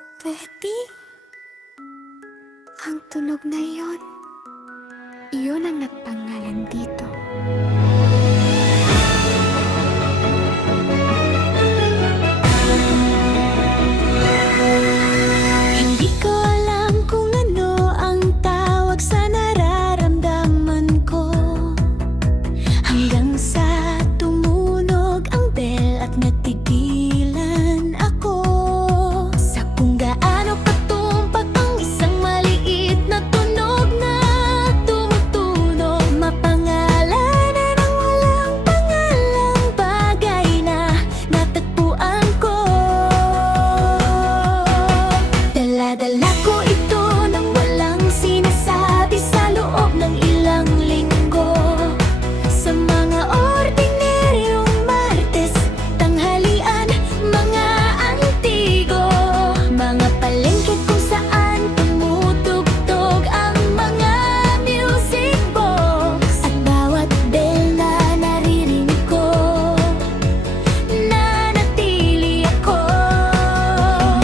Betty? Ang tunog na iyon ang nagpangalan dito. Hindi ko alam kung ano ang tawag sa nararamdaman ko, hanggang sa tumunog ang bell at natigilan ako sa kung gaano katumpak ang isang maliit na tunog na tumutunog. Mapangalanan ang walang pangalang bagay na natagpuan ko. Dala-dala ko ito nang walang sinasabi sa loob ng ilang linggo, sa mga ordinaryong Martes, tanghalian, mga antigo, mga palengke kung saan tumutugtog ang mga music box. At bawat bell na naririnig ko, nanatili ako.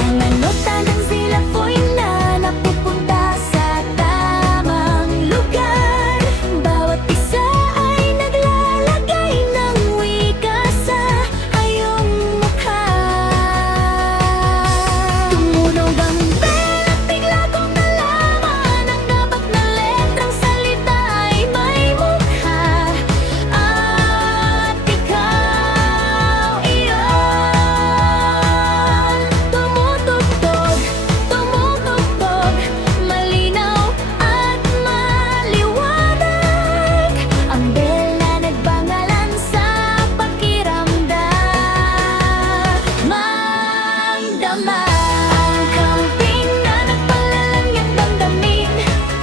Mga nota ng xylophone na napupunta sa tamang lugar, bawat isa ay naglalagay ng wika sa iyong mukha. Tumunog ang bell at bigla kong nalaman ang dapat na letrang salita ay may mukha. At ikaw iyon. Tumutugtog, tumutugtog, malinaw at maliwanag. Ang bell na nagbangalan sa pakiramdam. Mamdama ang kamping na nagpalalangyang damdamin,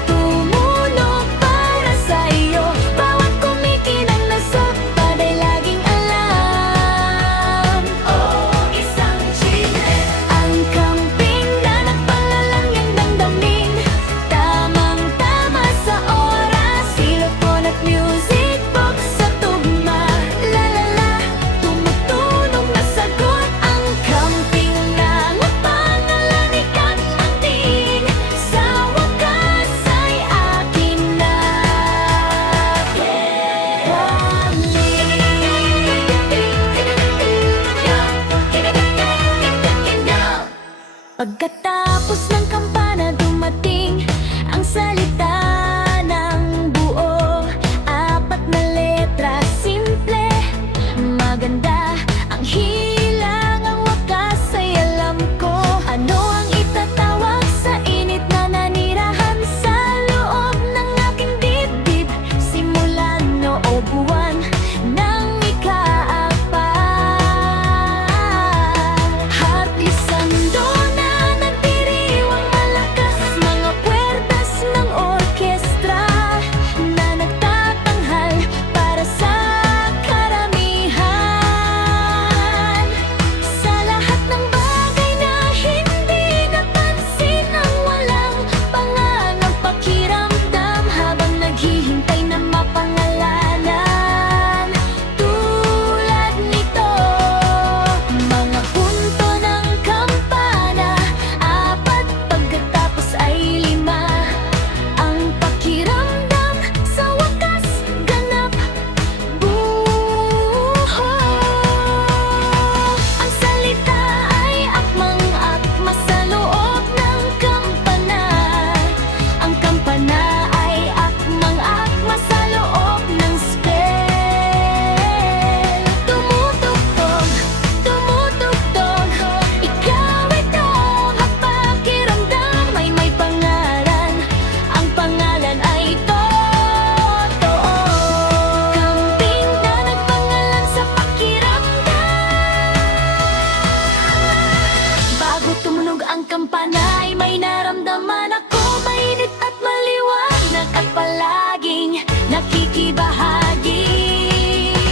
tumunog para sa iyo. Bawat kumikinang na sapat ay laging alam. Oh, isang chile. Ang kamping na nagpalalangyang damdamin, tamang-tama sa oras, silopon at music box sa tugma. La-la-la, tumutunog na sagot. Ang kamping na pangalan ikat ang tingin, sa wakas ay akin na. Pagkatapos ng kampana dumating ang salita ng buo, apat na letra, simple, maganda ang hilang, ang wakas ay alam ko. Ano ang itatawag sa init na nanirahan sa loob ng aking dibdib, simula noo buwan ng ikaapat. Hartlisando na nagdiriwang malakas, mga puwertas ng orkestra na nagtatanghal para sa karamihan. Sa lahat ng bagay na hindi napansin, ang walang pangalang pakiramdam, habang naghihintay na mapangalanan. Tulad nito, mga punto ng kampana, apat pagkatapos ay lima. Ang pakiramdam sa wakas ganap buho. Ang salita ay akmang-akma sa loob ng kampana. Ang kampana ay akmang-akma sa loob ng spell. Tumutugtog, tumutugtog, ikaw ito ang pakiramdam ay may pangalan. Ang pangalan ay totoo. Kamping na nagpangalan sa pakiramdam. Bago tumunog ang kampana ay may naramdaman ako, mainit at maliwanag at palaging nakikibahagi.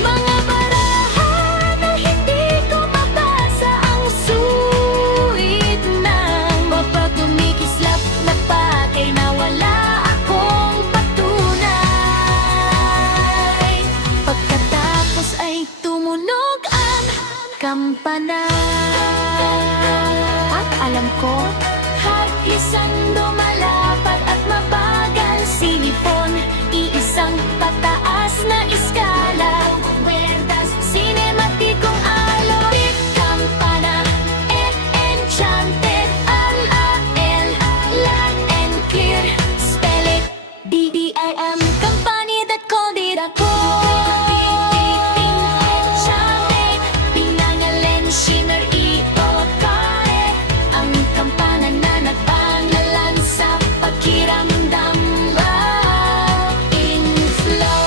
Mga baraha na hindi ko mabasa, ang suwit ng mapagdumikislap na patay na wala akong patunay. Pagkatapos ay tumunog ang kampana. At alam ko. Isang lumalapat at mabagal sinipon, iisang pataas na iskala. Sinematikong alawit, kampana, enchanted, L-A-L, loud and clear, spell it, D-D-I-M, company that called it ako. Enchanted, pinangalan, shimmer, i-o-kare, ang kampana na nagpangalan sa pakiramdam ba? In flow.